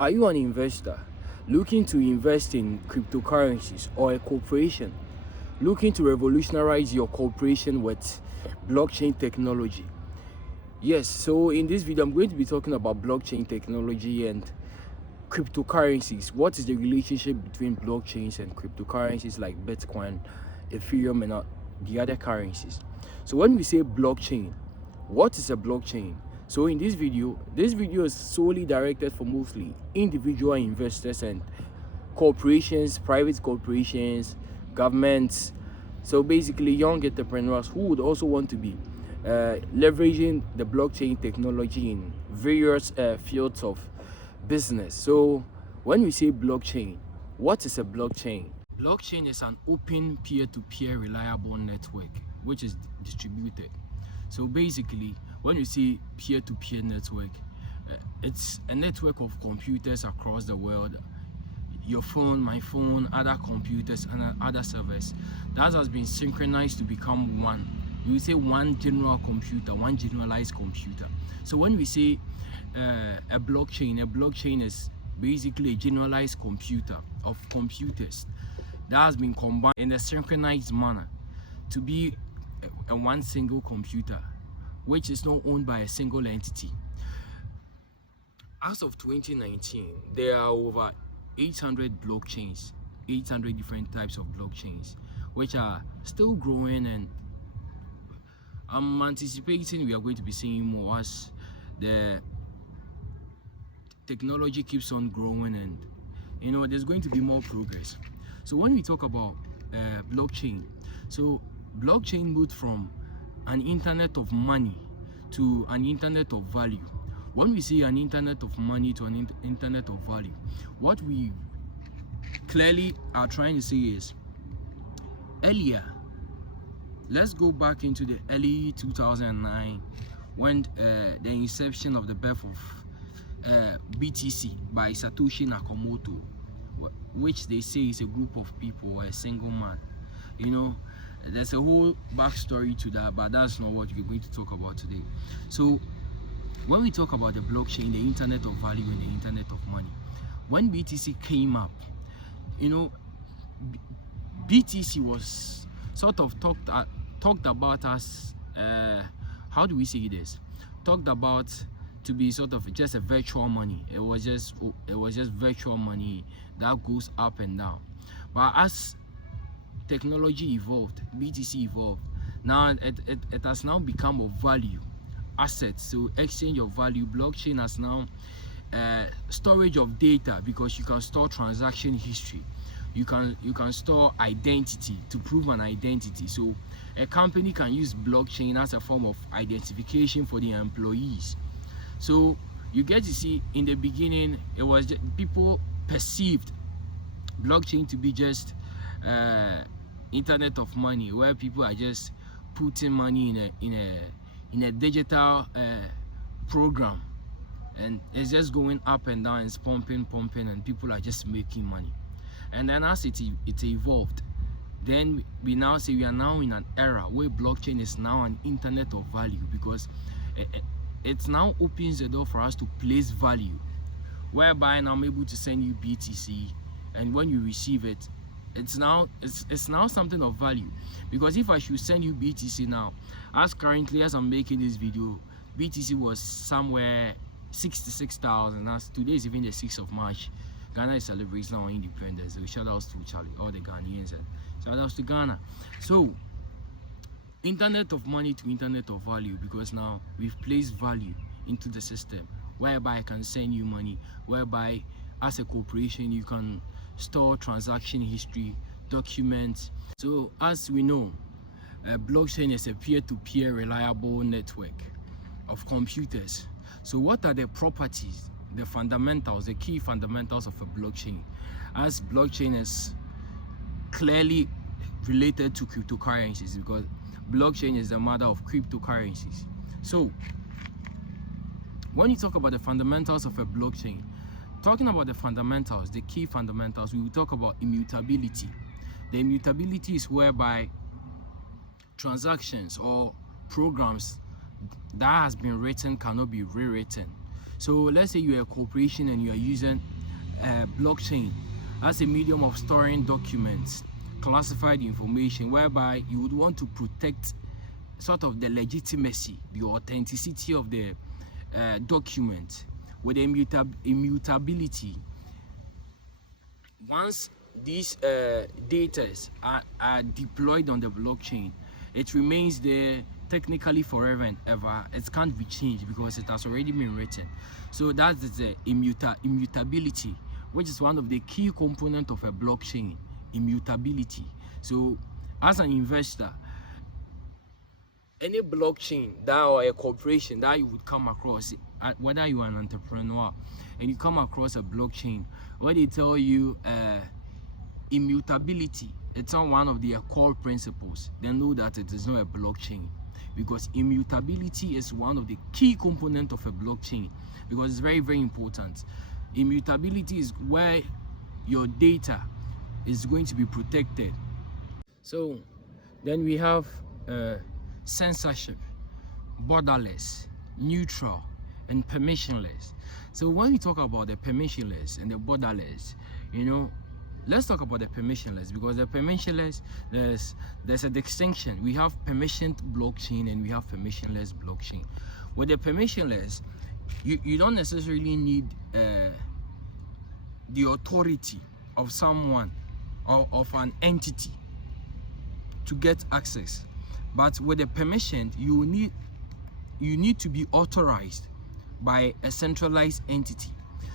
Are you an investor looking to invest in cryptocurrencies, or a corporation looking to revolutionize your corporation with blockchain technology? Yes, so in this video, I'm going to be talking about blockchain technology and cryptocurrencies. What is the relationship between blockchains and cryptocurrencies like Bitcoin, Ethereum, and the other currencies? So when we say blockchain, what is a blockchain? So in this video is solely directed for mostly individual investors and corporations, private corporations, governments. So basically young entrepreneurs who would also want to be leveraging the blockchain technology in various fields of business. So when we say blockchain, what is a blockchain? Blockchain is an open peer-to-peer reliable network which is distributed. So basically, when you see peer-to-peer network, it's a network of computers across the world. Your phone, my phone, other computers, and other servers. That has been synchronized to become one. We say one general computer, one generalized computer. So when we say a blockchain is basically a generalized computer of computers that has been combined in a synchronized manner to be a one single computer, which is not owned by a single entity. As of 2019, there are over 800 blockchains, 800 different types of blockchains, which are still growing, and I'm anticipating we are going to be seeing more as the technology keeps on growing, and there's going to be more progress. So when we talk about blockchain, so blockchain moved from an internet of money to an internet of value. When we say an internet of money to an internet of value, what we clearly are trying to say is, earlier, let's go back into the early 2009 when the inception of the birth of BTC by Satoshi Nakamoto, which they say is a group of people or a single man. There's a whole backstory to that, but that's not what we're going to talk about today. So when we talk about the blockchain, the internet of value and the internet of money, when BTC came up, BTC was sort of talked about as how do we say this? Talked about to be sort of just a virtual money. It was just virtual money that goes up and down. But as technology evolved, BTC evolved. Now it has now become of value, assets. So exchange of value. Blockchain has now storage of data, because you can store transaction history. You can store identity to prove an identity. So a company can use blockchain as a form of identification for the employees. So you get to see, in the beginning, it was just, people perceived blockchain to be just internet of money, where people are just putting money in a digital program, and it's just going up and down, it's pumping, and people are just making money. And then as it evolved, then we now say we are now in an era where blockchain is now an internet of value, because it now opens the door for us to place value, whereby now I'm able to send you BTC, and when you receive it, it's now something of value. Because if I should send you BTC now, as I'm making this video, BTC was somewhere 66,000. As today is even the 6th of March, Ghana is celebrating our independence. So shout outs to Charlie, all the Ghanaians, and shout outs to Ghana. So internet of money to internet of value, because now we've placed value into the system, whereby I can send you money, whereby as a corporation you can store transaction history, documents. So as we know, blockchain is a peer-to-peer reliable network of computers. So what are the properties, the fundamentals, the key fundamentals of a blockchain? As blockchain is clearly related to cryptocurrencies, because blockchain is the mother of cryptocurrencies. So when you talk about the fundamentals of a blockchain, talking about the fundamentals, the key fundamentals, we will talk about immutability. The immutability is whereby transactions or programs that has been written cannot be rewritten. So let's say you're a corporation and you are using blockchain as a medium of storing documents, classified information, whereby you would want to protect sort of the legitimacy, the authenticity of the document with immutability. Once these data are deployed on the blockchain, it remains there technically forever and ever. It can't be changed because it has already been written. So that is the immutability, which is one of the key components of a blockchain, immutability. So as an investor, any blockchain that or a corporation that you would come across, whether you are an entrepreneur and you come across a blockchain where they tell you immutability, it's not one of their core principles, then know that it is not a blockchain, because immutability is one of the key components of a blockchain, because it's very, very important. Immutability is where your data is going to be protected. So then we have censorship, borderless, neutral, and permissionless. So when we talk about the permissionless and the borderless, let's talk about the permissionless, because the permissionless, there's a distinction. We have permissioned blockchain and we have permissionless blockchain. With the permissionless, you don't necessarily need the authority of someone or of an entity to get access. But with the permission, you need to be authorized by a centralized entity.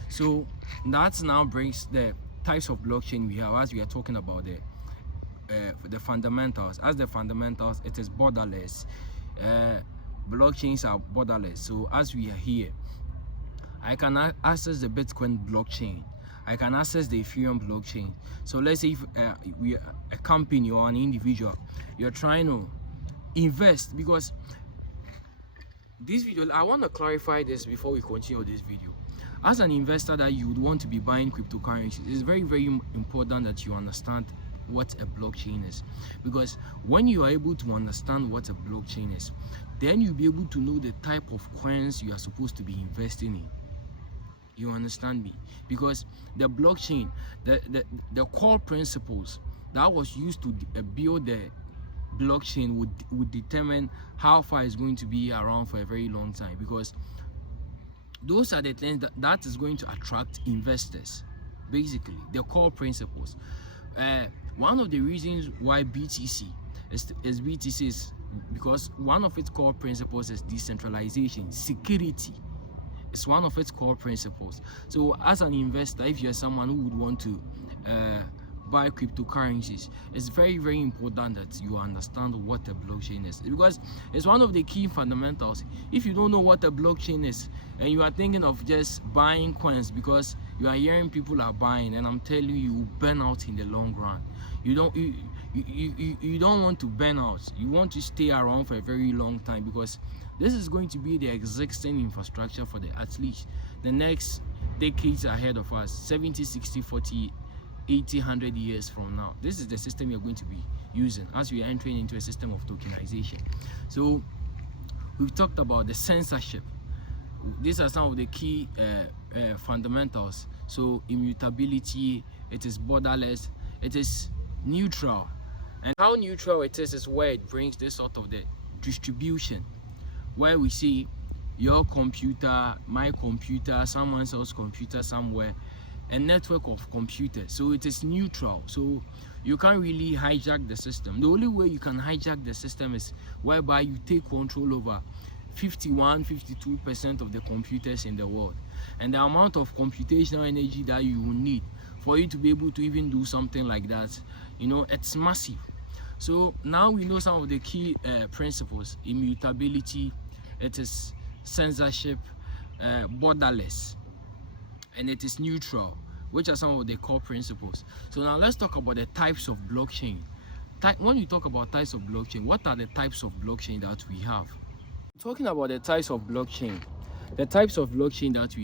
So that now brings the types of blockchain we have, as we are talking about the fundamentals. As the fundamentals, it is borderless. Blockchains are borderless. So as we are here, I can access the Bitcoin blockchain. I can access the Ethereum blockchain. So let's say if we are a company or an individual, you're trying to invest, because this video, I want to clarify this before we continue this video. As an investor that you would want to be buying cryptocurrencies, it's very, very important that you understand what a blockchain is, because when you are able to understand what a blockchain is, then you'll be able to know the type of coins you are supposed to be investing in. You understand me? Because the blockchain, the core principles that was used to build the blockchain would determine how far it's going to be around for a very long time, because those are the things that is going to attract investors. Basically, the core principles. One of the reasons why BTC is because one of its core principles is decentralization. Security is one of its core principles. So as an investor, if you're someone who would want to buy cryptocurrencies, it's very, very important that you understand what a blockchain is, because it's one of the key fundamentals. If you don't know what a blockchain is and you are thinking of just buying coins because you are hearing people are buying, and I'm telling you, you will burn out in the long run. You don't want to burn out. You want to stay around for a very long time, because this is going to be the existing infrastructure for at least the next decades ahead of us, 70, 60, 40, 80, 100 years from now. This is the system you're going to be using as we are entering into a system of tokenization. So we've talked about the censorship. These are some of the key fundamentals. So immutability, it is borderless, it is neutral. And how neutral it is where it brings this sort of the distribution, where we see your computer, my computer, someone else's computer somewhere, a network of computers. So it is neutral. So you can't really hijack the system. The only way you can hijack the system is whereby you take control over 51-52% of the computers in the world, and the amount of computational energy that you will need for you to be able to even do something like that, it's massive. So now we know some of the key principles: immutability, it is censorship, borderless, and it is neutral, which are some of the core principles. So now let's talk about the types of blockchain. When you talk about types of blockchain, what are the types of blockchain that we have? Talking about the types of blockchain, that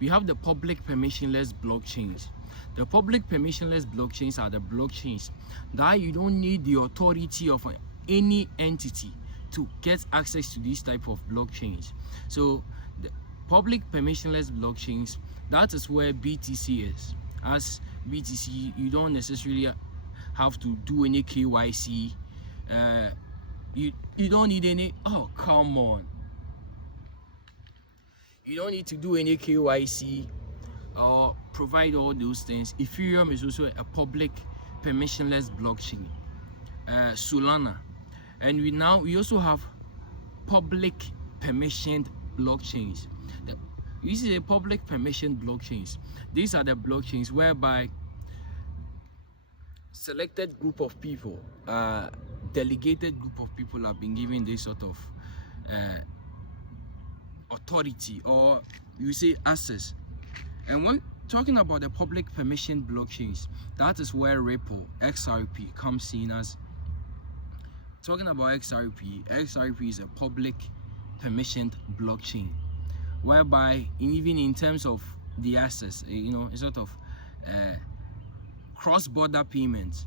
we have the public permissionless blockchains. The public permissionless blockchains are the blockchains that you don't need the authority of any entity to get access to these type of blockchains. So Public permissionless blockchains, that is where BTC is. As BTC, you don't necessarily have to do any KYC. You don't need any, oh come on, you don't need to do any KYC or provide all those things. Ethereum is also a public permissionless blockchain. Solana, and we also have public permissioned blockchains. This is a public permissioned blockchains. These are the blockchains whereby selected group of people, delegated group of people have been given this sort of authority, or you say access. And when talking about the public permission blockchains, that is where Ripple, XRP comes in. As talking about XRP is a public permissioned blockchain, whereby even in terms of the access, a sort of cross-border payments.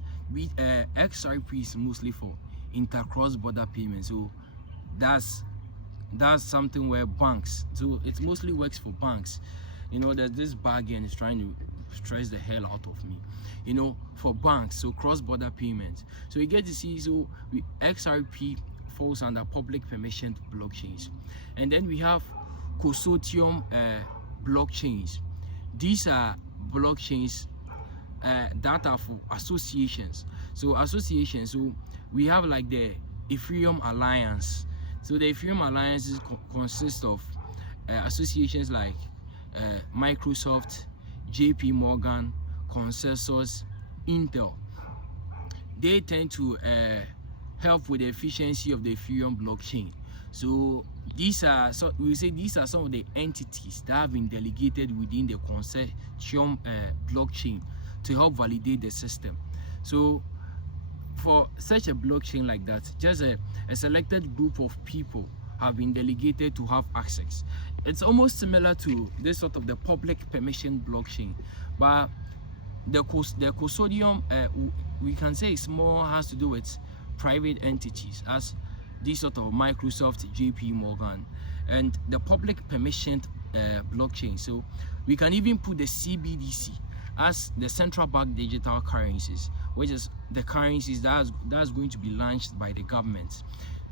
XRP is mostly for inter-cross-border payments, so that's something where banks, so it mostly works for banks. That this bargain is trying to stress the hell out of me, for banks. So cross-border payments, so you get to see, so XRP falls under public permissioned blockchains. And then we have consortium blockchains. These are blockchains that are for associations. So we have like the Ethereum Alliance. So the Ethereum Alliance consists of associations like Microsoft, JP Morgan, Consensus, Intel. They tend to help with the efficiency of the Ethereum blockchain. So these are some of the entities that have been delegated within the consortium blockchain to help validate the system. So for such a blockchain like that, just a selected group of people have been delegated to have access. It's almost similar to this sort of the public permission blockchain, but the consortium, we can say it's more has to do with private entities, as this sort of Microsoft, JP Morgan, and the public permissioned blockchain. So we can even put the CBDC as the central bank digital currencies, which is the currencies that's going to be launched by the government.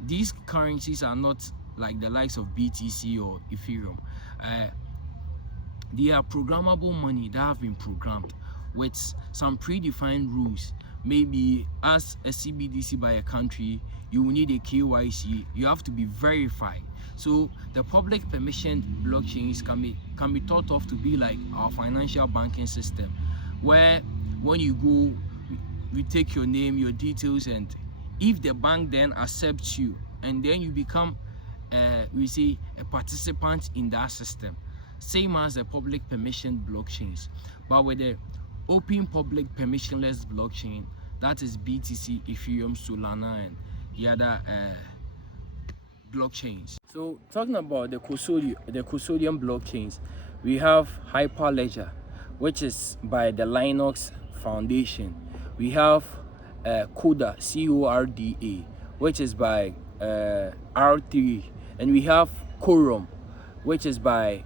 These currencies are not like the likes of BTC or Ethereum. They are programmable money that have been programmed with some predefined rules. Maybe as a CBDC by a country, you will need a KYC. You have to be verified. So the public permission blockchains can be thought of to be like our financial banking system, where when you go, we take your name, your details, and if the bank then accepts you, and then you become we say a participant in that system, same as the public permission blockchains. But with the open public permissionless blockchain, that is BTC, Ethereum, Solana, and the other blockchains. So talking about the custodian blockchains, we have Hyperledger, which is by the Linux Foundation. We have Corda, CORDA, which is by R3, and we have Quorum, which is by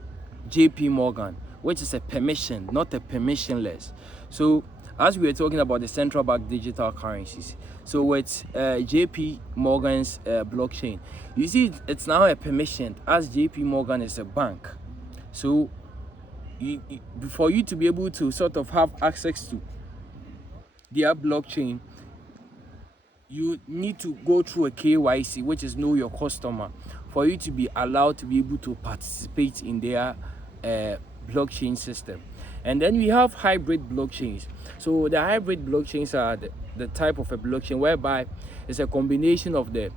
JP Morgan, which is a permission, not a permissionless. So as we were talking about the central bank digital currencies, so with JP Morgan's blockchain, you see it's now a permission, as JP Morgan is a bank. So for you to be able to sort of have access to their blockchain, you need to go through a KYC, which is know your customer, for you to be allowed to be able to participate in their blockchain system. And then we have hybrid blockchains. So the hybrid blockchains are the type of a blockchain whereby it's a combination of the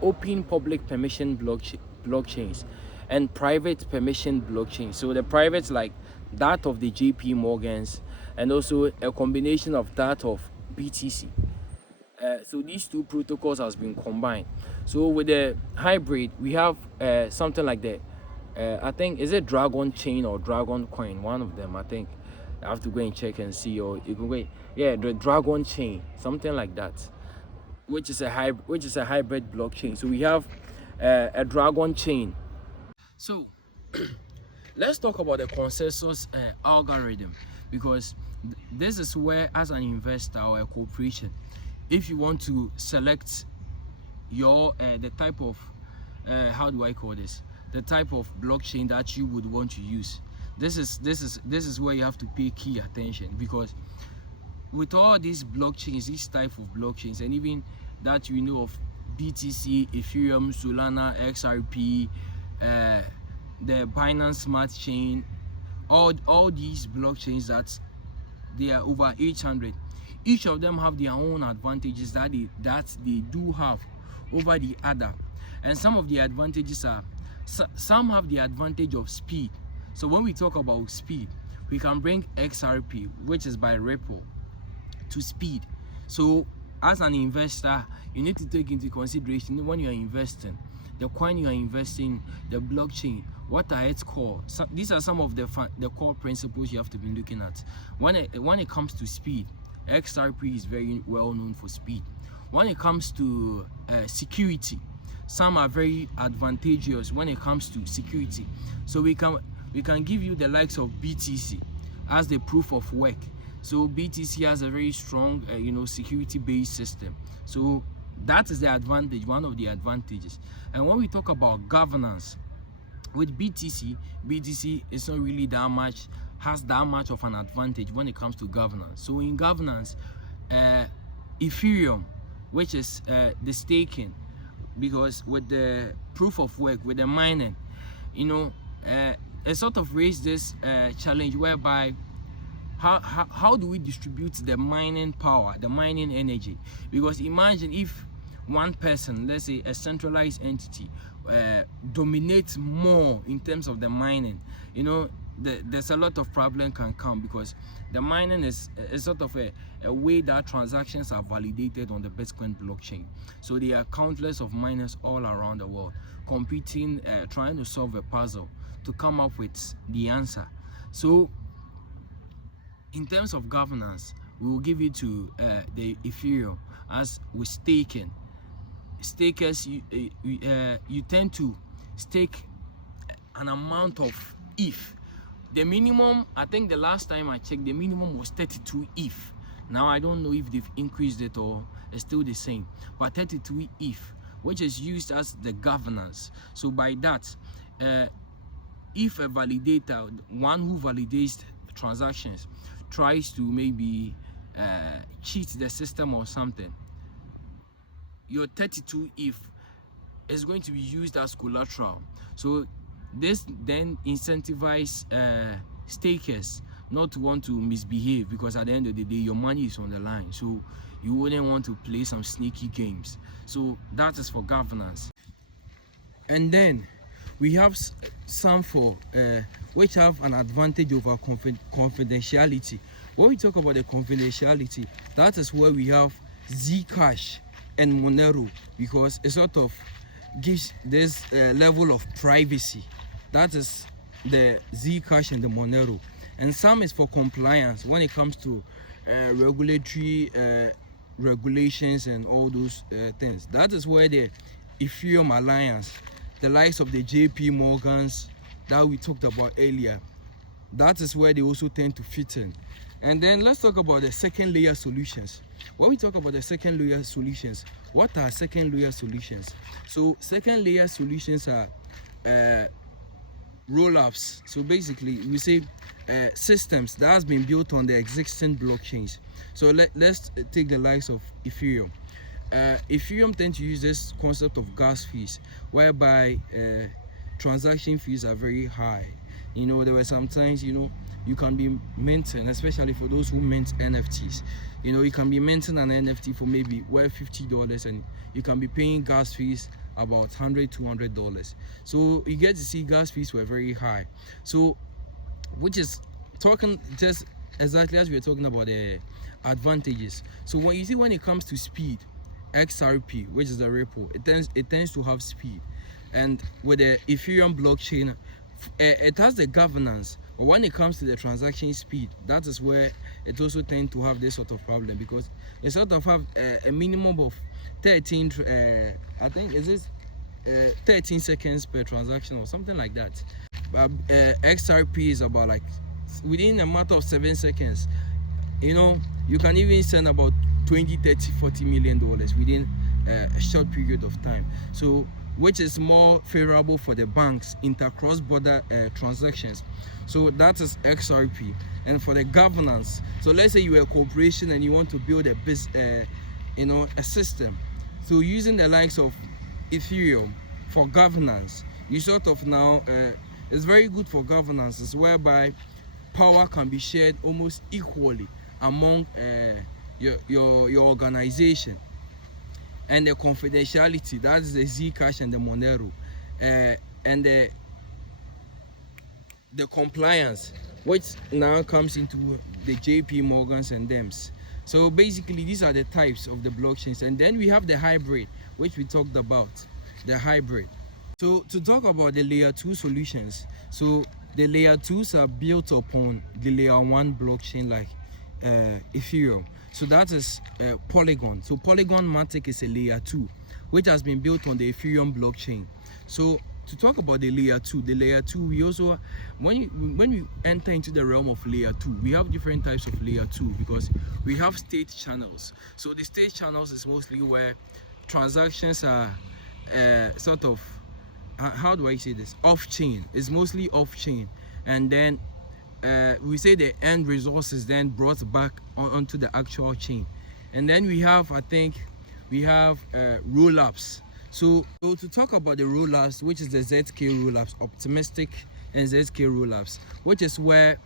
open public permission blockchains and private permission blockchains. So the privates like that of the JP Morgans, and also a combination of that of BTC. So these two protocols has been combined. So with the hybrid, we have something like the I think, is it Dragon Chain or Dragon Coin? One of them, I think. I have to go and check and see, or you can wait. Yeah, the Dragon Chain, something like that, which is a hybrid blockchain. So we have a dragon chain. So let's talk about the consensus algorithm, because this is where, as an investor or a corporation, if you want to select your the type of how do I call this, the type of blockchain that you would want to use, this is where you have to pay key attention, because with all these blockchains, these type of blockchains, and even that we know of BTC, Ethereum, Solana, XRP, the Binance Smart Chain, all these blockchains, that they are over 800. Each of them have their own advantages that they do have over the other, and some of the advantages are, some have the advantage of speed. So when we talk about speed, we can bring XRP, which is by Ripple, to speed. So as an investor, you need to take into consideration when you are investing the coin you are investing, the blockchain, what are its core. So these are some of the core principles you have to be looking at when it comes to speed. XRP is very well known for speed. When it comes to security, some are very advantageous when it comes to security. So we can give you the likes of BTC as the proof of work. So BTC has a very strong security-based system. So that is the advantage, one of the advantages. And when we talk about governance, with BTC is not really has that much of an advantage when it comes to governance. So in governance, Ethereum, which is the staking, because with the proof of work, with the mining, it sort of raised this challenge whereby how do we distribute the mining power, the mining energy? Because imagine if one person, let's say a centralized entity, dominates more in terms of the mining, there's a lot of problem can come, because the mining is sort of a way that transactions are validated on the Bitcoin blockchain. So there are countless of miners all around the world competing, trying to solve a puzzle to come up with the answer. So in terms of governance, we will give it to the Ethereum as with staking. Stakers, you tend to stake an amount of ETH. The minimum, I think the last time I checked, the minimum was 32 ETH. Now I don't know if they've increased it or it's still the same, but 32 ETH, which is used as the governance. So by that, if a validator, one who validates transactions, tries to maybe cheat the system or something, your 32 ETH is going to be used as collateral. So this then incentivizes stakers not to want to misbehave, because at the end of the day your money is on the line, so you wouldn't want to play some sneaky games. So that is for governance. And then we have some for which have an advantage over confidentiality. When we talk about the confidentiality, that is where we have Zcash and Monero, because it sort of gives this level of privacy. That is the Zcash and the Monero. And some is for compliance when it comes to regulatory regulations and all those things. That is where the Ethereum Alliance, the likes of the JP Morgans that we talked about earlier, that is where they also tend to fit in. And then let's talk about the second layer solutions. When we talk about the second layer solutions, what are second layer solutions? So second layer solutions are roll-ups. So basically we say systems that has been built on the existing blockchains. So let's take the likes of Ethereum. Ethereum tend to use this concept of gas fees, whereby transaction fees are very high. There were some times, you can be minting, especially for those who mint NFTs. You can be minting an NFT for maybe worth $50, and you can be paying gas fees about $100, $200. So you get to see gas fees were very high. So, which is talking just exactly as we were talking about the advantages. So when it comes to speed, XRP, which is the Ripple, it tends to have speed, and with the Ethereum blockchain, it has the governance. But when it comes to the transaction speed, that is where it also tends to have this sort of problem, because it sort of have a minimum of 13. I think is 13 seconds per transaction or something like that. But XRP is about like within a matter of 7 seconds. You know, you can even send about 20, 30, 40 million dollars within a short period of time. So which is more favorable for the banks cross-border transactions. So that is XRP. And for the governance, so let's say you're a corporation and you want to build a a system. So using the likes of Ethereum for governance, you sort of now it's very good for governance, whereby power can be shared almost equally among your organization. And the confidentiality, that is the Zcash and the Monero, and the compliance, which now comes into the JP Morgans and DApps. So basically these are the types of the blockchains. And then we have the hybrid, which we talked about, the hybrid. So to talk about the layer 2 solutions, so the layer 2s are built upon the layer 1 blockchain like Ethereum. So that is Polygon. So Polygon Matic is a layer 2 which has been built on the Ethereum blockchain. So to talk about the layer 2, we also, when we enter into the realm of layer 2, we have different types of layer 2 because we have state channels. So the state channels is mostly where transactions are sort of, how do I say this, off-chain. It's mostly off-chain, and then we say the end resource is then brought back onto the actual chain. And then we have, I think we have roll-ups. So to talk about the roll-ups, which is the ZK roll-ups, optimistic and ZK roll-ups, which is where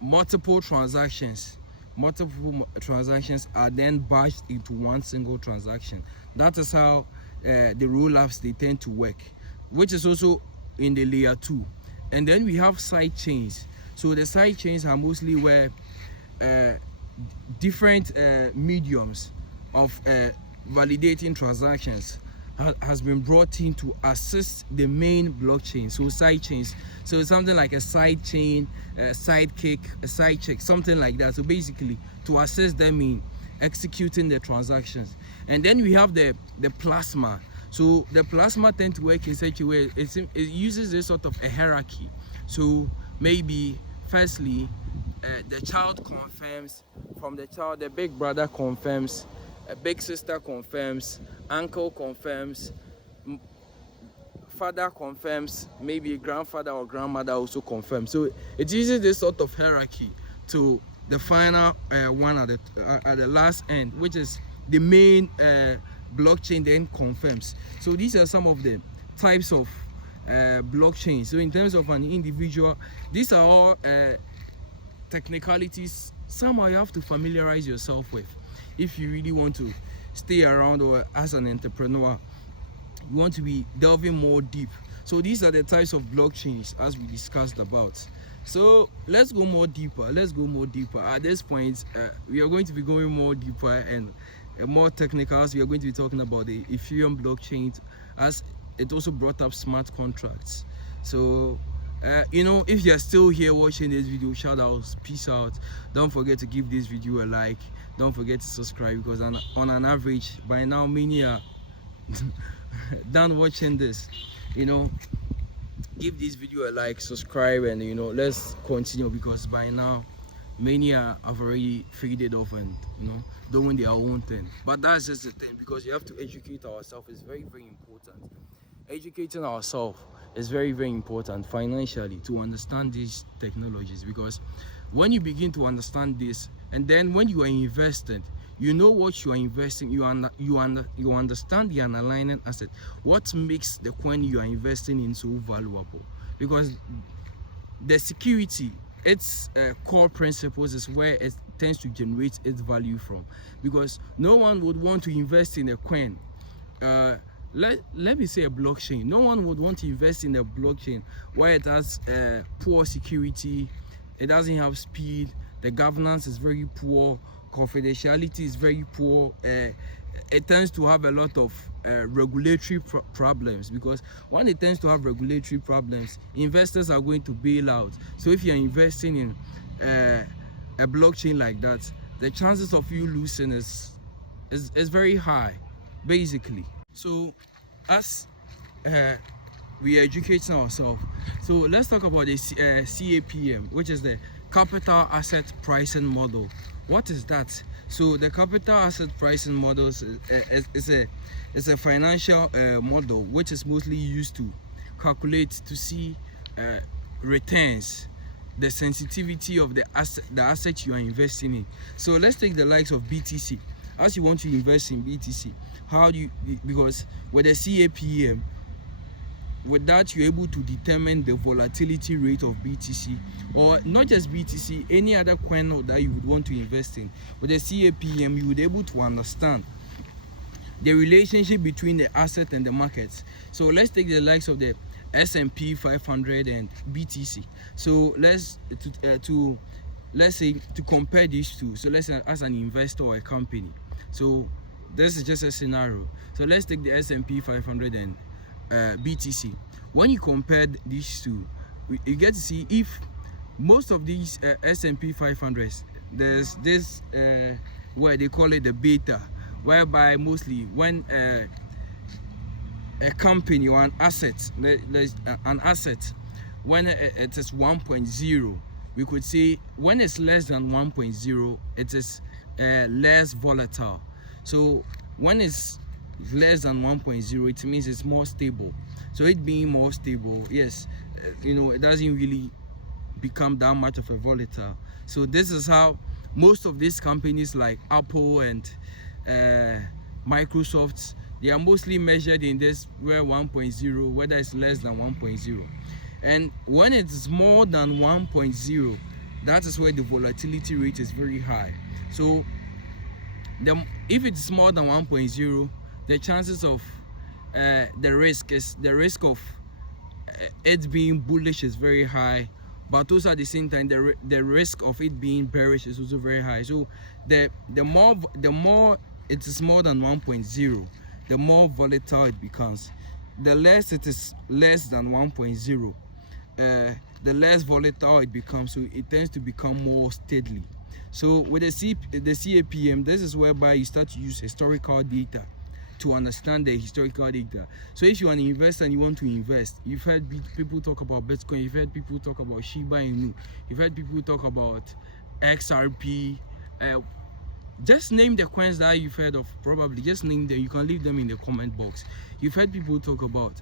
multiple transactions are then batched into one single transaction. That is how the roll-ups they tend to work, which is also in the layer 2. And then we have side chains. So the side chains are mostly where different mediums of validating transactions has been brought in to assist the main blockchain. So side chains, so it's something like a side chain, a sidekick, a side check, something like that. So basically to assist them in executing the transactions. And then we have the plasma. So the plasma tend to work in such a way, it uses this sort of a hierarchy. So maybe firstly the child confirms, from the child the big brother confirms, a big sister confirms, uncle confirms, father confirms, maybe grandfather or grandmother also confirms. So it uses this sort of hierarchy to the final one at the last end, which is the main blockchain then confirms. So these are some of the types of blockchains. So in terms of an individual, these are all technicalities. Somehow you have to familiarize yourself with if you really want to stay around, or as an entrepreneur you want to be delving more deep. So these are the types of blockchains as we discussed about. So let's go more deeper. At this point we are going to be going more deeper and more technical, as we are going to be talking about the Ethereum blockchain, as it also brought up smart contracts. So if you're still here watching this video, shout outs, peace out. Don't forget to give this video a like, don't forget to subscribe, because on an average by now many are done watching this. Give this video a like, subscribe, and let's continue, because by now many have already faded off and doing their own thing. But that's just the thing, because you have to educate ourselves. It's very, very important. Educating ourselves is very, very important financially to understand these technologies, because when you begin to understand this, and then when you are investing, you know what you are investing, you understand the underlying asset, what makes the coin you are investing in so valuable. Because the security, its core principles is where it tends to generate its value from. Because no one would want to invest in a coin, let me say a blockchain. No one would want to invest in a blockchain where it has poor security, it doesn't have speed, the governance is very poor, confidentiality is very poor, it tends to have a lot of regulatory problems. Because when it tends to have regulatory problems, investors are going to bail out. So if you're investing in a blockchain like that, the chances of you losing is very high, basically. So as we are educating ourselves. So let's talk about the CAPM, which is the capital asset pricing model. What is that? So the capital asset pricing model is a financial model which is mostly used to calculate to see returns, the sensitivity of the asset you are investing in. So let's take the likes of BTC. As you want to invest in BTC, how do you, because with the CAPM, with that you're able to determine the volatility rate of BTC, or not just BTC, any other coin that you would want to invest in. With the CAPM, you would be able to understand the relationship between the asset and the markets. So let's take the likes of the S&P 500 and BTC. So let's say to compare these two. So let's say as an investor or a company. So this is just a scenario. So let's take the S&P 500 and BTC. When you compare these two, you get to see if most of these S&P 500s, there's this where they call it the beta, whereby mostly when a company or an asset, when it is 1.0, we could say when it's less than 1.0, it is less volatile. So when it's less than 1.0, it means it's more stable. So it being more stable, yes, it doesn't really become that much of a volatile. So this is how most of these companies like Apple and Microsoft, they are mostly measured in this where 1.0, whether it's less than 1.0. And when it is more than 1.0, that is where the volatility rate is very high. So if it's more than 1.0, the chances of the risk of it being bullish is very high, but also at the same time the risk of it being bearish is also very high. So the more it is more than 1.0, the more volatile it becomes. The less it is less than 1.0, the less volatile it becomes. So it tends to become more steadily. So with the CAPM, this is whereby you start to use historical data to understand the historical data. So if you're an investor and you want to invest, you've heard people talk about Bitcoin, you've heard people talk about Shiba Inu, you've heard people talk about XRP. Just name the coins that you've heard of. Probably just name them. You can leave them in the comment box. You've heard people talk about.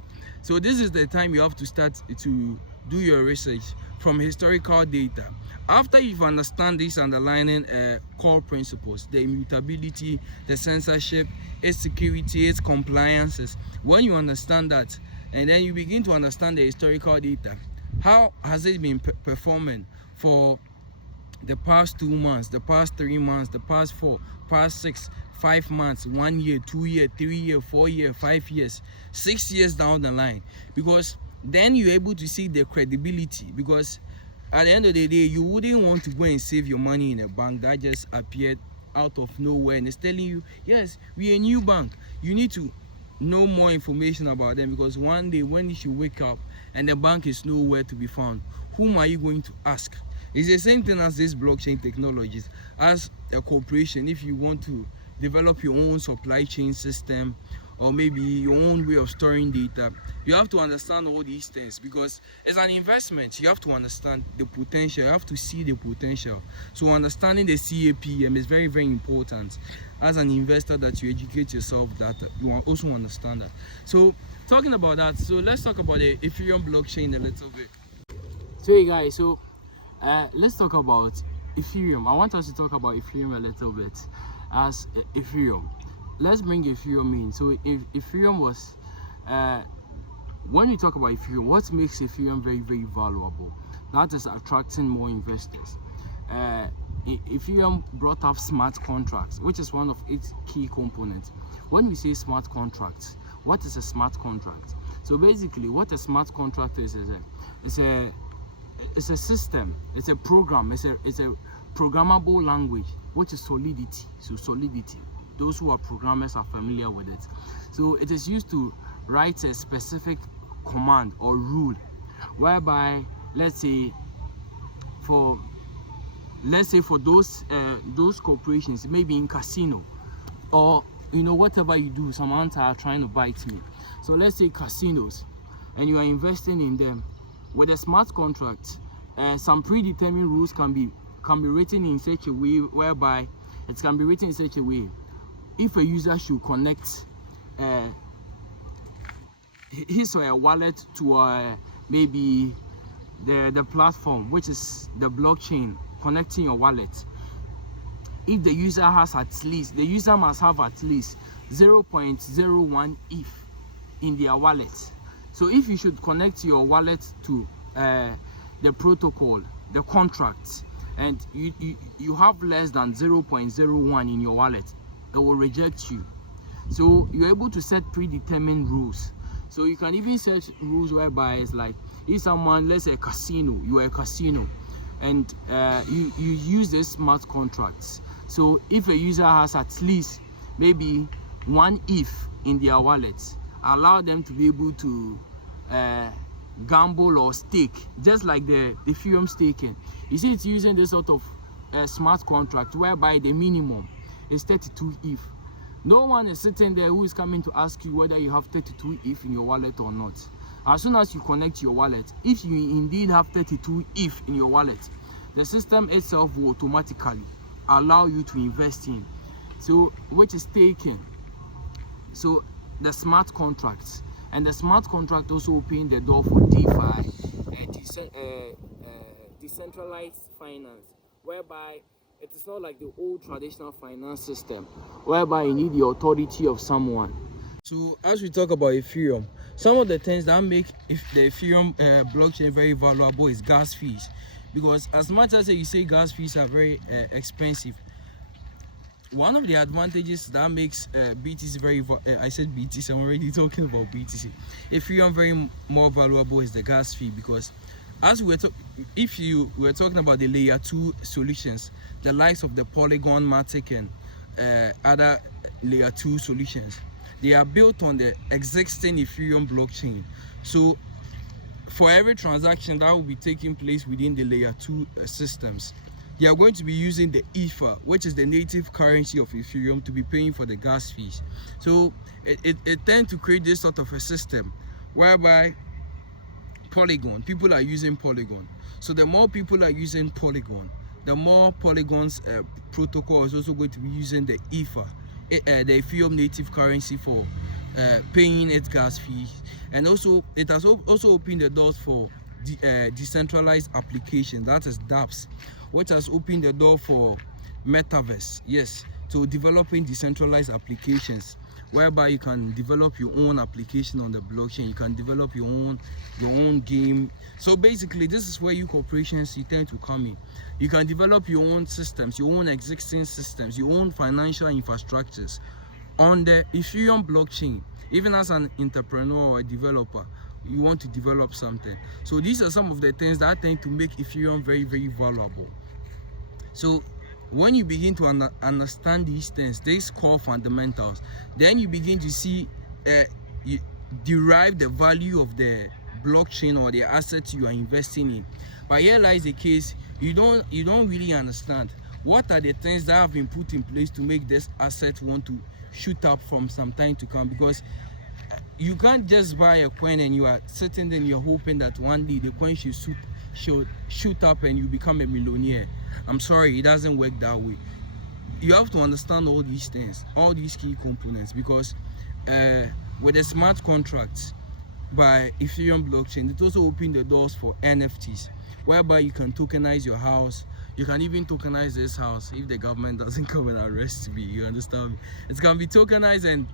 So this is the time you have to start to do your research from historical data. After you've understand these underlying core principles, the immutability, the censorship, its security, its compliances, when you understand that, and then you begin to understand the historical data, how has it been performing for the past 2 months, the past 3 months, the past 4, past 6, 5 months, 1 year, 2 year, 3 year, 4 year, 5 years, 6 years down the line. Because then you're able to see the credibility. Because at the end of the day, you wouldn't want to go and save your money in a bank that just appeared out of nowhere and it's telling you, yes, we're a new bank. You need to know more information about them, because one day when you should wake up and the bank is nowhere to be found, whom are you going to ask? It's the same thing as this blockchain technologies. As a corporation, if you want to develop your own supply chain system or maybe your own way of storing data, you have to understand all these things, because it's an investment. You have to understand the potential. You have to see the potential. So understanding the CAPM is very, very important as an investor, that you educate yourself, that you also understand that. So talking about that, so let's talk about the Ethereum blockchain a little bit. So hey guys, so let's talk about Ethereum. I want us to talk about Ethereum a little bit. As Ethereum, let's bring Ethereum in. So if Ethereum was when we talk about Ethereum, what makes Ethereum very, very valuable? That is attracting more investors. Ethereum brought up smart contracts, which is one of its key components. When we say smart contracts, what is a smart contract? So basically, what a smart contract is it's a system, it's a program, it's a programmable language, which is Solidity. So Solidity, those who are programmers are familiar with it. So it is used to write a specific command or rule, whereby let's say for those corporations, maybe in casino or whatever you do, some ants are trying to bite me. So let's say casinos, and you are investing in them with a smart contract. Some predetermined rules can be written in such a way whereby it can be written in such a way, if a user should connect his or her wallet to maybe the platform, which is the blockchain connecting your wallet, if the user has the user must have at least 0.01 ETH in their wallet. So if you should connect your wallet to the protocol, the contract, and you have less than 0.01 in your wallet, it will reject you. So you're able to set predetermined rules. So you can even set rules whereby it's like, if someone, let's say a casino, you are a casino, and you use this smart contracts. So if a user has at least maybe 1 ETH in their wallet, allow them to be able to gamble or stake, just like the Ethereum staking. You see, it's using this sort of smart contract whereby the minimum is 32 ETH. No one is sitting there who is coming to ask you whether you have 32 ETH in your wallet or not. As soon as you connect your wallet, if you indeed have 32 ETH in your wallet, the system itself will automatically allow you to invest in, so which is staking. So the smart contracts, and the smart contract also open the door for DeFi, decentralized finance, whereby it is not like the old traditional finance system whereby you need the authority of someone. So as we talk about Ethereum, some of the things that make the Ethereum blockchain very valuable is gas fees, because as much as you say gas fees are very expensive, one of the advantages that makes BTC very I said BTC, I'm already talking about BTC, Ethereum very more valuable is the gas fee, because as if you were talking about the layer 2 solutions, the likes of the Polygon, Matic, and other layer 2 solutions, they are built on the existing Ethereum blockchain. So for every transaction that will be taking place within the layer 2 systems, they are going to be using the Ether, which is the native currency of Ethereum, to be paying for the gas fees. So it tends to create this sort of a system whereby Polygon, people are using Polygon. So the more people are using Polygon, the more Polygon's protocol is also going to be using the Ether, the Ethereum native currency, for paying its gas fees. And also it has also opened the doors for decentralized application, that is DApps, which has opened the door for metaverse, yes, to developing decentralized applications, whereby you can develop your own application on the blockchain, you can develop your own game. So basically this is where you corporations, you tend to come in. You can develop your own systems, your own existing systems, your own financial infrastructures on the Ethereum blockchain. Even as an entrepreneur or a developer, you want to develop something. So these are some of the things that tend to make Ethereum very, very valuable. So when you begin to understand these things, these core fundamentals, then you begin to see, you derive the value of the blockchain or the assets you are investing in. But here lies the case, you don't really understand what are the things that have been put in place to make this asset want to shoot up from some time to come, because you can't just buy a coin and you are sitting there and you're hoping that one day the coin should shoot up and you become a millionaire. I'm sorry, it doesn't work that way. You have to understand all these things, all these key components, because with the smart contracts by Ethereum blockchain, it also opened the doors for NFTs, whereby you can tokenize your house. You can even tokenize this house if the government doesn't come and arrest me. You understand me? It can be tokenized, and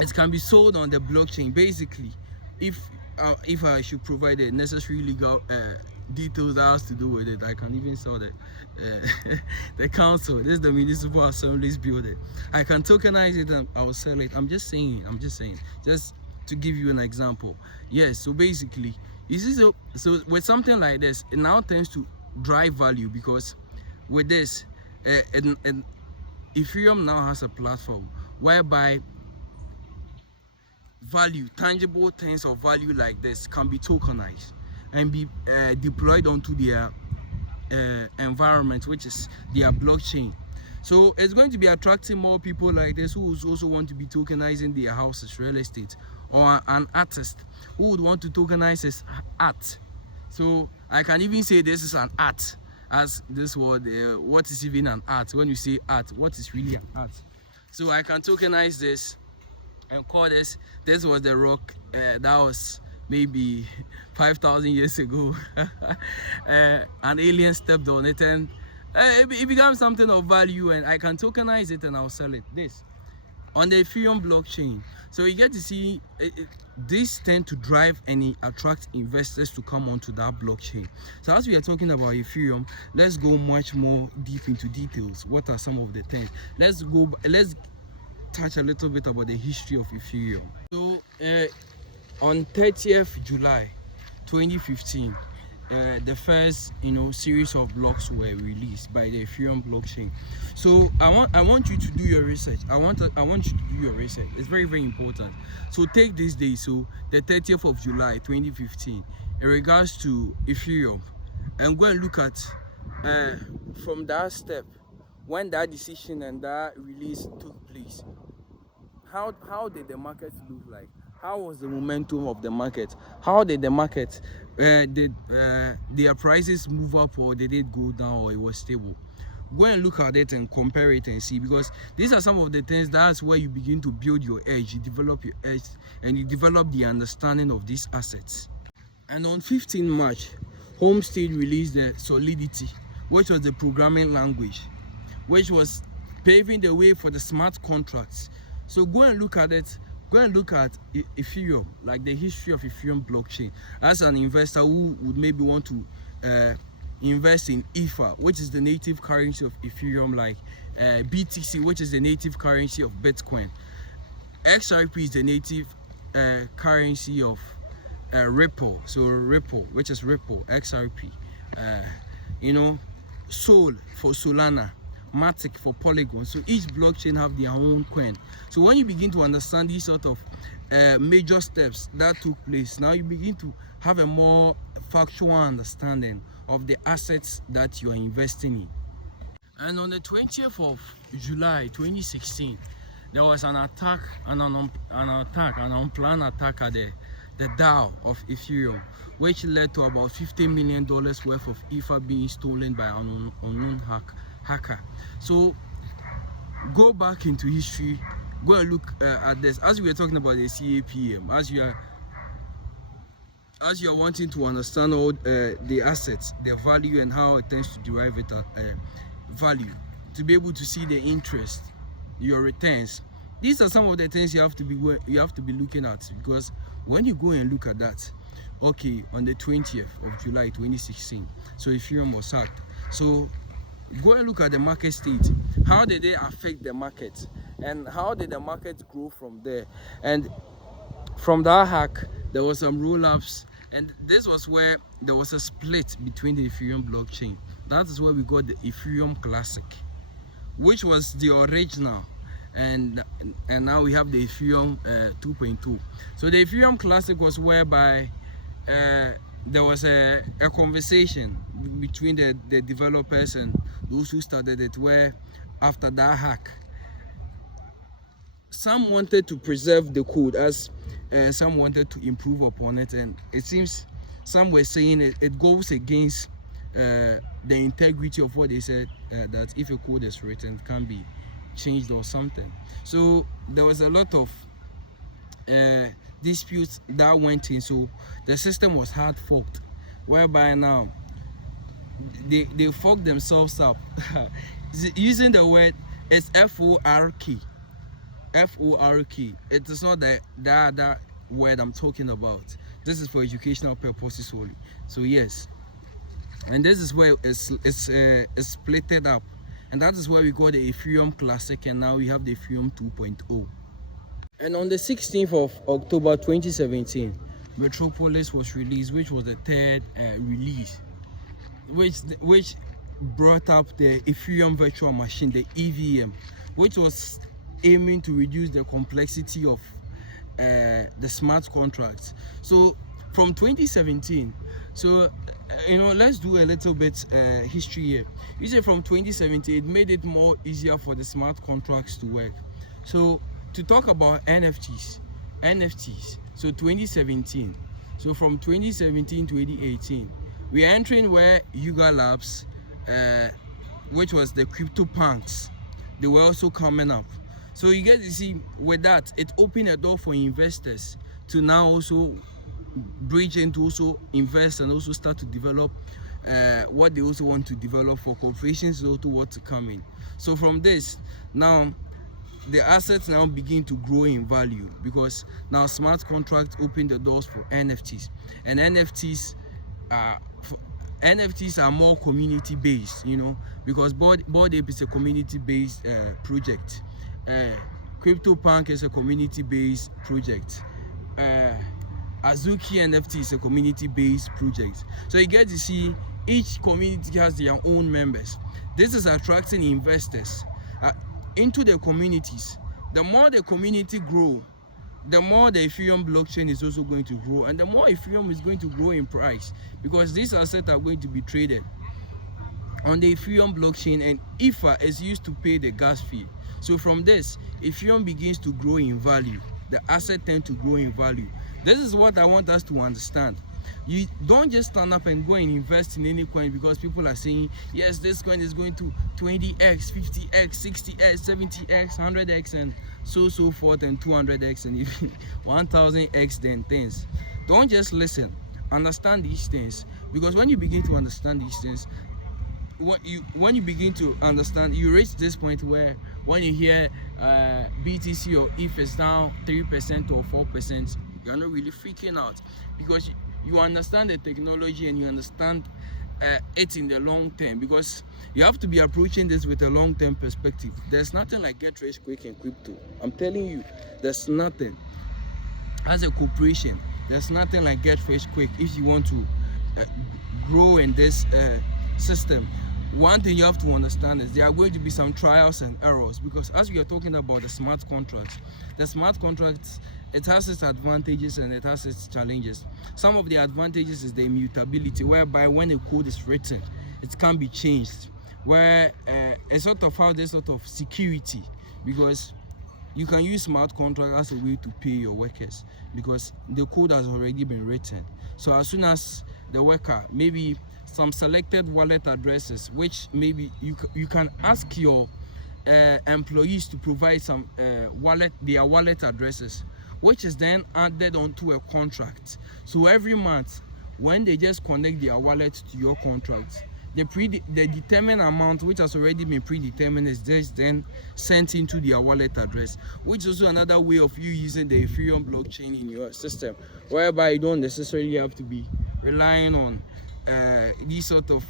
it can be sold on the blockchain. Basically, if I should provide the necessary legal details that has to do with it, I can even sell the council. This is the municipal assembly's building. I can tokenize it and I'll sell it. I'm just saying, just to give you an example. Yes, so basically, you see, so with something like this, it now tends to drive value, because with this, Ethereum now has a platform whereby value, tangible things of value like this, can be tokenized and be deployed onto their environment, which is their blockchain. So it's going to be attracting more people like this who also want to be tokenizing their houses, real estate, or an artist who would want to tokenize his art. So I can even say this is an art, as this word, what is even an art? When you say art, what is really an art? So I can tokenize this and call this was the rock that was maybe 5,000 years ago. An alien stepped on it, and it becomes something of value, and I can tokenize it and I'll sell it this on the Ethereum blockchain. So you get to see this tend to drive and attract investors to come onto that blockchain. So as we are talking about Ethereum, let's go much more deep into details. What are some of the things? Let's touch a little bit about the history of Ethereum. So on 30th July 2015, the first series of blocks were released by the Ethereum blockchain. So I want you to do your research. I want you to do your research. It's very, very important. So take this day, so the 30th of July 2015, in regards to Ethereum, and go and look at from that step, when that decision and that release took place. How did the market look like? How was the momentum of the market? How did the market, did their prices move up, or did it go down, or it was stable? Go and look at it and compare it and see, because these are some of the things. That's where you begin to build your edge, you develop your edge, and you develop the understanding of these assets. And on 15 March, Homestead released the Solidity, which was the programming language, which was paving the way for the smart contracts. So go and look at it. Go and look at Ethereum, like the history of Ethereum blockchain. As an investor who would maybe want to invest in Ether, which is the native currency of Ethereum, like BTC, which is the native currency of Bitcoin. XRP is the native currency of Ripple. So Ripple, which is Ripple, XRP. Sol for Solana. Matic for Polygon. So each blockchain have their own coin. So when you begin to understand these sort of major steps that took place, now you begin to have a more factual understanding of the assets that you are investing in. And on the 20th of July 2016, there was an attack, an unplanned attack at the DAO of Ethereum, which led to about $50 million worth of Ether being stolen by an unknown hacker. So go back into history, go and look at this. As we were talking about the CAPM, as you are wanting to understand all the assets, their value, and how it tends to derive it value, to be able to see the interest, your returns. These are some of the things you have to be looking at, because when you go and look at that, okay, on the 20th of July 2016, so Ethereum was hacked. So go and look at the market state. How did they affect the market, and how did the market grow from there? And from that hack, there was some roll-ups, and this was where there was a split between the Ethereum blockchain. That is where we got the Ethereum Classic, which was the original, and now we have the Ethereum 2.2. So the Ethereum Classic was whereby there was a conversation between the developers and those who started it, where after that hack, some wanted to preserve the code, as some wanted to improve upon it, and it seems some were saying it goes against the integrity of what they said, that if a code is written, it can be changed or something. So there was a lot of disputes that went in. So the system was hard forked, whereby now they forked themselves up. Using the word, it's F-O-R-K. F-O-R-K. It is not that word I'm talking about. This is for educational purposes only. So yes, and this is where it's splitted up, and that is where we got the Ethereum Classic, and now we have the Ethereum 2.0. And on the 16th of October 2017, Metropolis was released, which was the third release, which brought up the Ethereum virtual machine, the EVM, which was aiming to reduce the complexity of the smart contracts. So from 2017, So let's do a little bit history here. You say from 2017 it made it more easier for the smart contracts to work. So to talk about NFTs, so 2017, so from 2017 to 2018 we are entering where Yuga Labs, which was the crypto punks, they were also coming up. So you get to see with that, it opened a door for investors to now also bridge into also invest and also start to develop what they also want to develop for corporations also want to come in. So from this, now the assets now begin to grow in value because now smart contracts open the doors for NFTs, and NFTs are more community based, because Bored Ape is a community based project. CryptoPunk is a community based project. Azuki NFT is a community based project. So you get to see each community has their own members. This is attracting investors into the communities. The more the community grow, the more the Ethereum blockchain is also going to grow, and the more Ethereum is going to grow in price, because these assets are going to be traded on the Ethereum blockchain, and ETH is used to pay the gas fee. So from this, Ethereum begins to grow in value. The asset tend to grow in value. This is what I want us to understand. You don't just stand up and go and invest in any coin because people are saying, yes, this coin is going to 20x, 50x, 60x, 70x, 100x, and so forth, and 200x, and even 1000x, then things. Don't just listen. Understand these things, because when you begin to understand these things, when you begin to understand, you reach this point where when you hear BTC or ETH is down 3% or 4%, you're not really freaking out, because you understand the technology and you understand it in the long term, because you have to be approaching this with a long-term perspective. There's nothing like get rich quick in crypto. I'm telling you, there's nothing. As a corporation, there's nothing like get rich quick if you want to grow in this system. One thing you have to understand is there are going to be some trials and errors, because as we are talking about the smart contracts, it has its advantages and it has its challenges. Some of the advantages is the immutability, whereby when a code is written, it can be changed, where a sort of how this sort of security, because you can use smart contract as a way to pay your workers, because the code has already been written. So as soon as the worker, maybe some selected wallet addresses, which maybe you can ask your employees to provide some their wallet addresses, which is then added onto a contract. So every month, when they just connect their wallet to your contract, the determined amount, which has already been predetermined, is just then sent into their wallet address, which is also another way of you using the Ethereum blockchain in your system, whereby you don't necessarily have to be relying on these sort of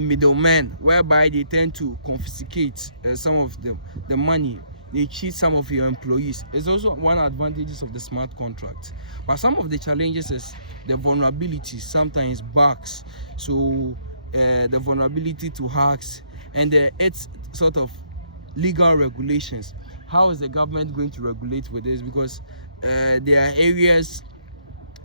middlemen, whereby they tend to confiscate some of the money. They cheat some of your employees. It's also one advantages of the smart contract. But some of the challenges is the vulnerabilities, sometimes bugs. So the vulnerability to hacks, and its sort of legal regulations. How is the government going to regulate with this? Because there are areas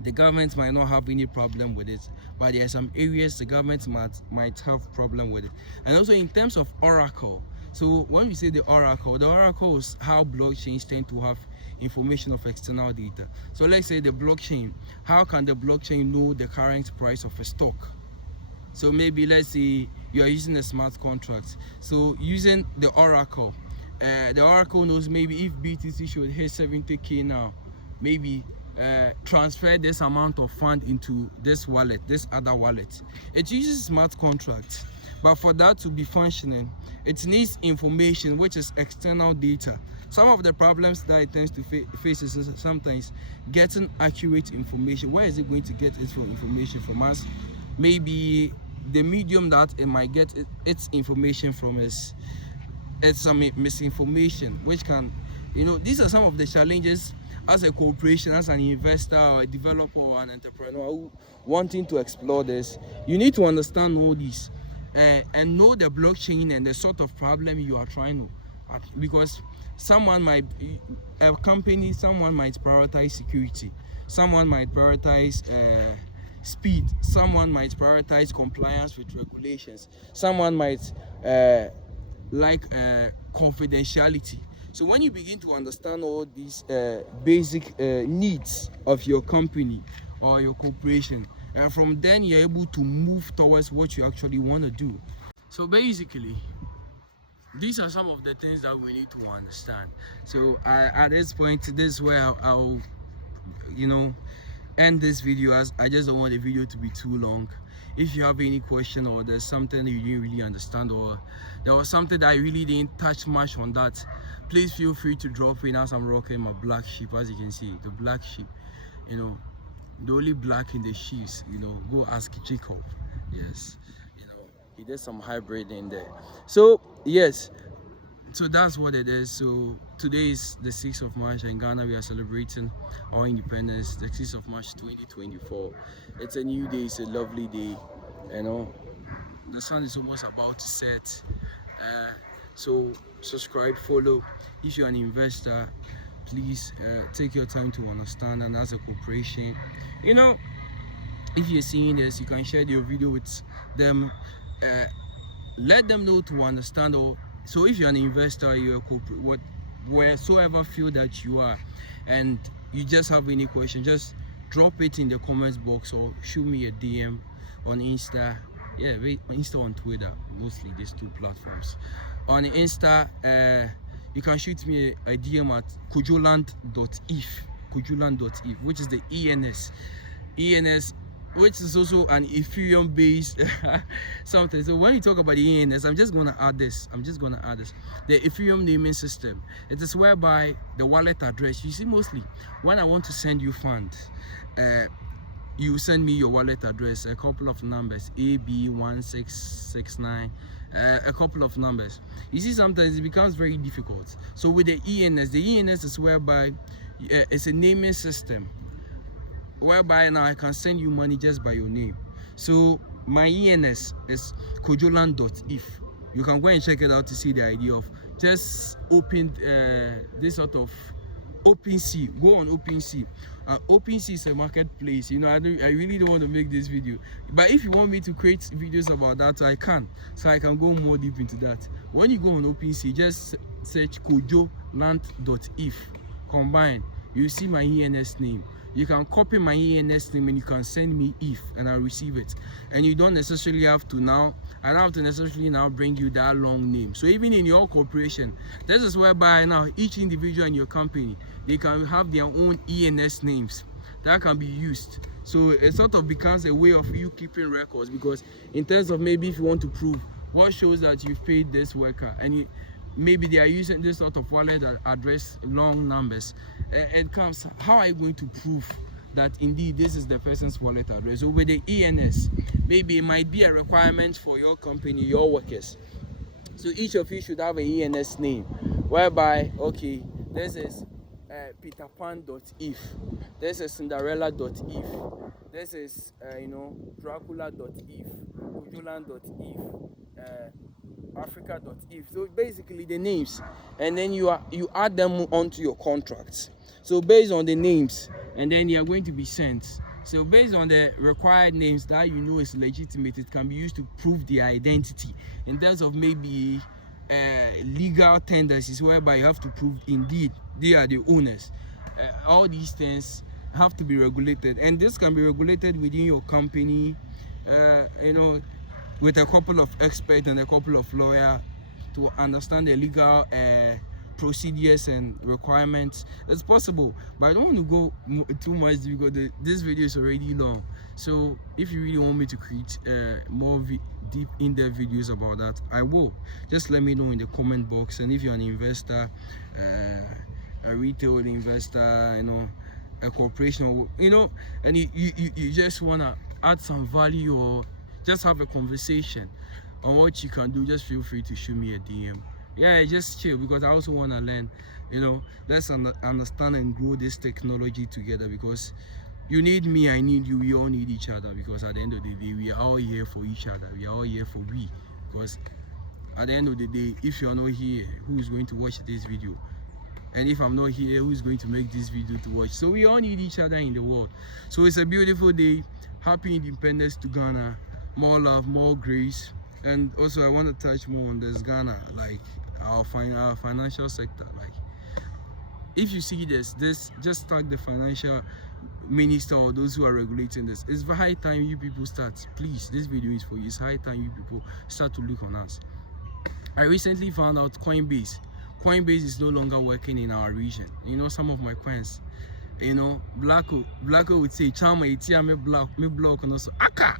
the government might not have any problem with it, but there are some areas the government might have problem with it. And also in terms of Oracle. So when we say the Oracle is how blockchains tend to have information of external data. So let's say the blockchain, how can the blockchain know the current price of a stock? So maybe let's say you are using a smart contract. So using the Oracle knows maybe if BTC should hit 70k now, maybe transfer this amount of fund into this wallet, this other wallet. It uses smart contracts, but for that to be functioning, it needs information, which is external data. Some of the problems that it tends to face is sometimes getting accurate information. Where is it going to get its information from us? Maybe the medium that it might get its information from is some misinformation, which can, these are some of the challenges as a corporation, as an investor or a developer or an entrepreneur who wanting to explore this. You need to understand all these and know the blockchain and the sort of problem you are trying to, because someone might prioritize security, someone might prioritize speed, someone might prioritize compliance with regulations, someone might like confidentiality. So when you begin to understand all these basic needs of your company or your corporation, and from then you're able to move towards what you actually want to do. So basically, these are some of the things that we need to understand. So at this point, this is where I'll end this video, as I just don't want the video to be too long. If you have any question, or there's something you didn't really understand, or there was something that I really didn't touch much on that, please feel free to drop in. As I'm rocking my black sheep, as you can see, the black sheep, the only black in the sheaves, go ask Jacob. Yes, he did some hybrid in there. So yes, so that's what it is. So today is the 6th of March, and in Ghana we are celebrating our independence, the 6th of March 2024. It's a new day, it's a lovely day, the sun is almost about to set. So subscribe, follow. If you're an investor, please take your time to understand, and as a corporation, if you're seeing this, you can share your video with them, let them know to understand. Or so if you're an investor, you're a corporate, wheresoever field that you are, and you just have any question, just drop it in the comments box or shoot me a DM on Insta. Yeah, Insta, on Twitter, mostly these two platforms. On Insta, you can shoot me a DM at kojoland.if, which is the ENS, which is also an Ethereum based something. So when you talk about the ENS, I'm just gonna add this. The Ethereum naming system. It is whereby the wallet address, you see, mostly when I want to send you funds, you send me your wallet address, a couple of numbers, AB1669, a couple of numbers. You see, sometimes it becomes very difficult. So with the ENS is whereby it's a naming system, whereby now I can send you money just by your name. So my ENS is kojoland.if. You can go and check it out to see the idea of just open this sort of OpenSea. Go on OpenSea. OpenSea is a marketplace. I really don't want to make this video, but if you want me to create videos about that, I can. So I can go more deep into that. When you go on OpenSea, just search kojoland.if. Combine, you see my ENS name. You can copy my ENS name and you can send me if, and I'll receive it. And you don't necessarily have to now, I don't have to necessarily now bring you that long name. So even in your corporation, this is whereby now each individual in your company, they can have their own ENS names that can be used. So it sort of becomes a way of you keeping records, because in terms of maybe if you want to prove what shows that you've paid this worker, and maybe they are using this sort of wallet that address long numbers, it comes, how are you going to prove that indeed this is the person's wallet address? So with the ENS, maybe it might be a requirement for your company, your workers. So each of you should have an ENS name, whereby, okay, this is peterpan.if, this is cinderella.if, this is dracula.if, kojoland.if, africa.if. So basically the names, and then you add them onto your contracts. So based on the names, and then you are going to be sent. So based on the required names that is legitimate, it can be used to prove the identity in terms of maybe legal tendencies, whereby you have to prove indeed they are the owners. All these things have to be regulated, and this can be regulated within your company, with a couple of experts and a couple of lawyers to understand the legal procedures and requirements. It's possible, but I don't want to go too much because this video is already long. So if you really want me to create more deep in-depth videos about that, I will. Just let me know in the comment box. And if you're an investor, a retail investor, a corporation, and you just want to add some value or just have a conversation on what you can do, just feel free to shoot me a DM. Yeah, just chill, because I also want to learn. Let's understand and grow this technology together, because you need me, I need you, we all need each other, because at the end of the day, we are all here for each other. We are all here for we, because at the end of the day, if you are not here, who is going to watch this video? And if I'm not here, who is going to make this video to watch? So we all need each other in the world. So it's a beautiful day. Happy independence to Ghana. More love, more grace. And also I want to touch more on this Ghana, like our financial sector. Like, if you see this just tag the financial minister or those who are regulating this. It's high time you people start. Please, this video is for you. It's high time you people start to look on us. I recently found out Coinbase is no longer working in our region. You know, some of my friends, you know, Blacko would say, Chama, me block, and also Aka,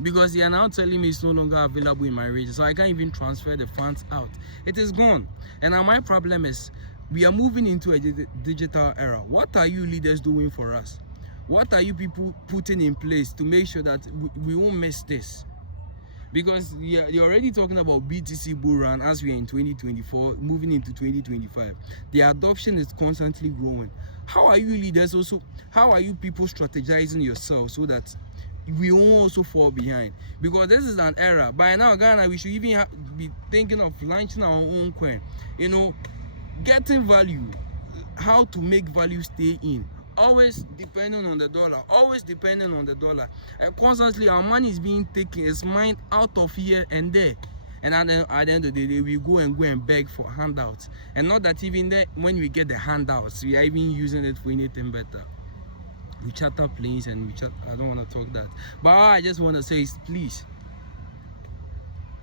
because they are now telling me it's no longer available in my region, so I can't even transfer the funds out. It is gone. And now my problem is, we are moving into a digital era. What are you leaders doing for us? What are you people putting in place to make sure that we won't miss this? Because you're already talking about BTC bull run as we are in 2024, moving into 2025. The adoption is constantly growing. How are you leaders also? How are you people strategizing yourselves so that we won't also fall behind? Because this is an era. By now, Ghana, we should even be thinking of launching our own coin. You know, getting value, how to make value stay in. Always depending on the dollar, and constantly our money is being taken, it's mined out of here and there, and at the end of the day we go and beg for handouts, and not that even there, when we get the handouts, we are even using it for anything better. We charter planes and I don't want to talk that, but all I just want to say is, please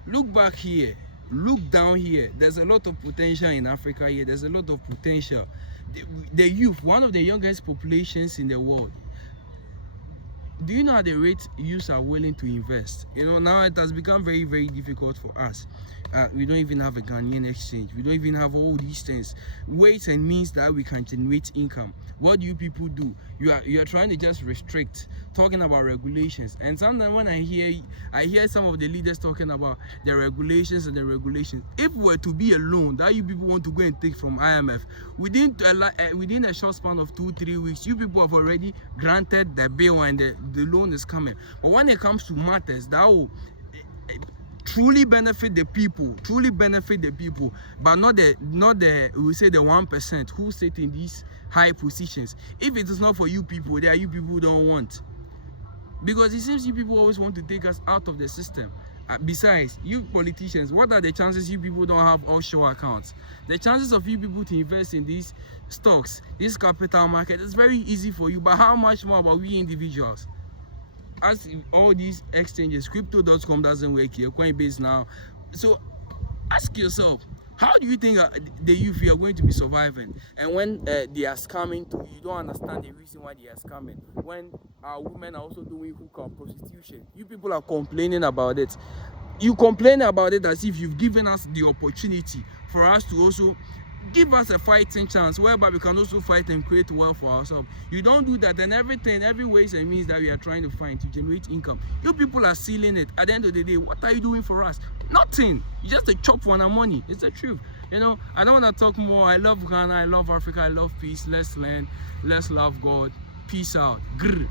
look back here, look down here. There's a lot of potential in Africa here. There's a lot of potential. The youth, one of the youngest populations in the world. Do you know at the rate youths are willing to invest? You know, now it has become very, very difficult for us. We don't even have a Ghanaian exchange. We don't even have all these things, ways and means that we can generate income. What do you people do? You are trying to just restrict, talking about regulations. And sometimes when I hear some of the leaders talking about the regulations. If we were to be a loan that you people want to go and take from IMF, within a short span of 2-3 weeks, you people have already granted the bill and the loan is coming. But when it comes to matters that will truly benefit the people, but not the we say the 1% who sit in these high positions. If it is not for you people, there you people don't want, because it seems you people always want to take us out of the system. Besides, you politicians, what are the chances you people don't have offshore accounts? The chances of you people to invest in these stocks, this capital market, is very easy for you, but how much more about we individuals? As all these exchanges, crypto.com doesn't work here, Coinbase now. So ask yourself, how do you think the youth are going to be surviving? And when they are scamming too, you don't understand the reason why they are scamming. When our women are also doing hookah prostitution, you people are complaining about it. You complain about it as if you've given us the opportunity for us to also give us a fighting chance whereby we can also fight and create wealth for ourselves. You don't do that, and every ways and means that we are trying to find to generate income, you people are sealing it. At the end of the day, what are you doing for us? Nothing. You just a chop for our money. It's the truth. You know, I don't want to talk more. I love Ghana, I love Africa, I love peace. Let's learn, let's love God. Peace out. Grr.